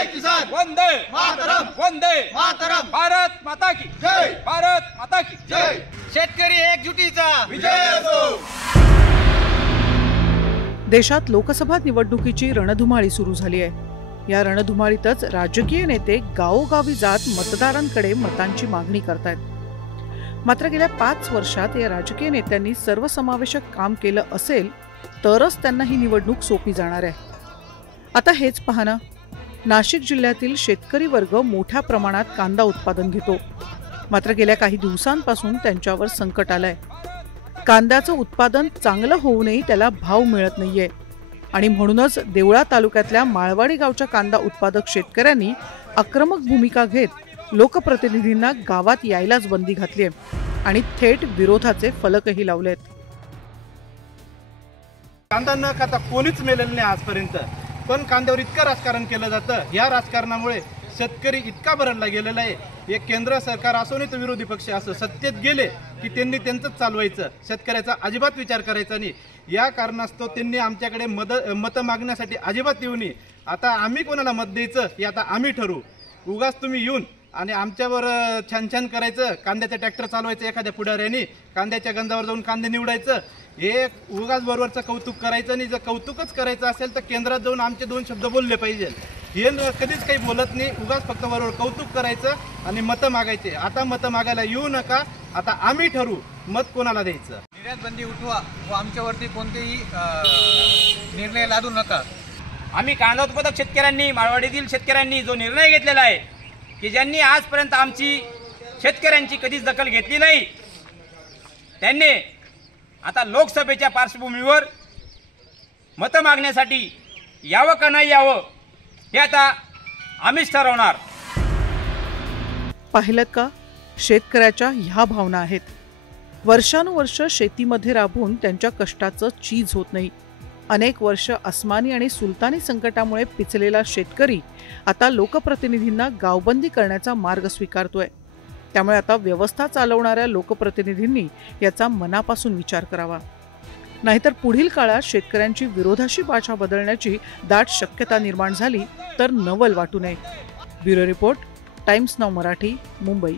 जय किसान, वंदे मातरम, वंदे मातरम, भारत माता की जय, भारत माता की जय. शेतकरी एकजुटीचा विजय असो. देशात लोकसभा निवडणुकीची रणधुमाळी सुरू झाली आहे. या रणधुमाळीतच राजकीय नेते गावोगावी जात मतदारांकडे मतांची मागणी करतायत. मात्र गेल्या 5 वर्षात या राजकीय नेत्यांनी सर्वसमावेशक काम केलं असेल तरच त्यांना ही निवडणूक सोपी जाणार आहे. आता हेच पहा ना, नाशिक जिल्ह्यातील शेतकरी वर्ग मोठ्या प्रमाणात कांदा उत्पादन घेतो. मात्र गेल्या काही दिवसांपासून त्यांच्यावर संकट आलंय. कांद्याचं उत्पादन चांगलं होऊनही त्याला भाव मिळत नाहीये आणि म्हणूनच देवळा तालुक्यातल्या माळवाडी गावच्या कांदा उत्पादक शेतकऱ्यांनी आक्रमक भूमिका घेत लोकप्रतिनिधींना गावात यायलाच बंदी घातली आहे आणि थेट विरोधाचे फलकही लावलेत. कांदा न खाता कोणीच मेलेलं नाही आजपर्यंत, पण कांद्यावर इतकं राजकारण केलं जातं. या राजकारणामुळे शेतकरी इतका भरडला गेलेला आहे. एक केंद्र सरकार असो नाही तर विरोधी पक्ष असो, सत्तेत गेले की त्यांनी त्यांचंच चालवायचं, शेतकऱ्याचा अजिबात विचार करायचा नाही. या कारणास्तव त्यांनी आमच्याकडे मतं मागण्यासाठी अजिबात येऊ नये. आता आम्ही कोणाला मत द्यायचं हे आता आम्ही ठरवू. उगाच तुम्ही येऊन आणि आमच्यावर छान छान करायचं, कांद्याचं ट्रॅक्टर चालवायचं एखाद्या पुढाऱ्याने, कांद्याच्या गंधावर जाऊन कांदे निवडायचं, हे उगाच बरोबरचं कौतुक करायचं नाही. जर कौतुकच करायचं असेल तर केंद्रात जाऊन आमचे 2 शब्द बोलले पाहिजे. हे कधीच काही बोलत नाही, उगाच फक्त बरोबर कौतुक करायचं आणि मतं मागायचे. आता मतं मागायला येऊ नका, आता आम्ही ठरवू मत कोणाला द्यायचं. निर्यात बंदी उठवा व आमच्यावरती कोणतेही निर्णय लादू नका. आम्ही कांदा उत्पादक शेतकऱ्यांनी, माळवाडीतील शेतकऱ्यांनी जो निर्णय घेतलेला आहे की ज्यांनी आजपर्यंत आमची शेतकऱ्यांची कधीच दखल घेतली नाही, त्यांनी आता लोकसभेच्या पार्श्वभूमीवर मतं मागण्यासाठी यावं का नाही यावं हे आता आम्हीच ठरवणार. पाहिलं का, शेतकऱ्याच्या ह्या भावना आहेत. वर्षानुवर्ष शेतीमध्ये राबून त्यांच्या कष्टाचं चीज होत नाही. अनेक वर्ष अस्मानी आणि सुलतानी संकटामुळे पिचलेला शेतकरी आता लोकप्रतिनिधींना गावबंदी करण्याचा मार्ग स्वीकारतोय. त्यामुळे आता व्यवस्था चालवणाऱ्या लोकप्रतिनिधींनी याचा मनापासून विचार करावा. नाहीतर पुढील काळात शेतकऱ्यांची विरोधाशी भाषा बदलण्याची दाट शक्यता निर्माण झाली तर नवल वाटू नये. Bureau report, times now Marathi, Mumbai.